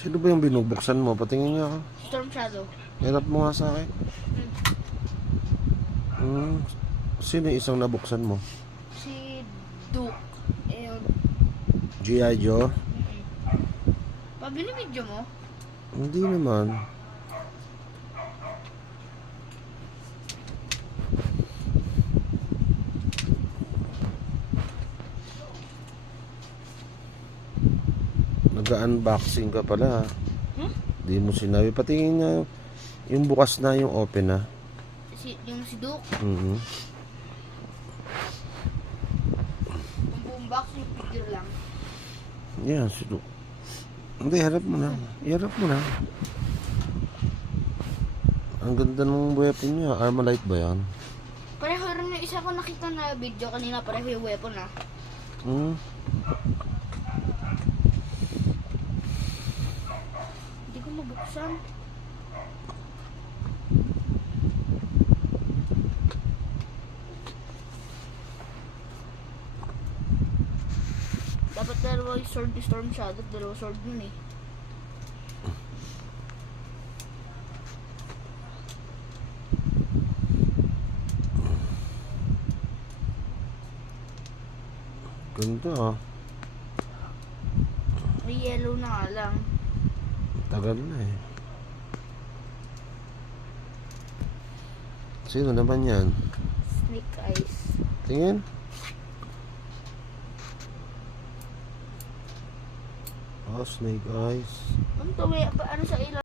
Sino ba yung binubuksan mo? Patingin niya ako. Storm Shadow. Hirap mo nga sa akin. Sino yung isang nabuksan mo? Si Duke. Ayun. G.I. Joe? Binibidyo mo? Hindi naman. Nag-unboxing ka pala. Di mo sinabi. Patingin nga yung bukas na, yung open na. Yung si Duke? Mm-hmm. Yung buong box, yung figure lang. Yan, si Duke. Hindi, harap mo na. Iharap mo na. Ang ganda ng weapon niya. Armalite ba yan? Pareho rin yung isa ko nakita na video kanina. Pareho yung weapon ah. Hindi ko mabuksan. Dapat dalawa yung sword ni Storm Shadow. Dalawa sword yun eh. Ganda ah. May yellow na nga lang. Tagal na eh. Sino naman yan? Snake eyes. Tingin. Oh, snake eyes. Ano to? Ano sa ilaw?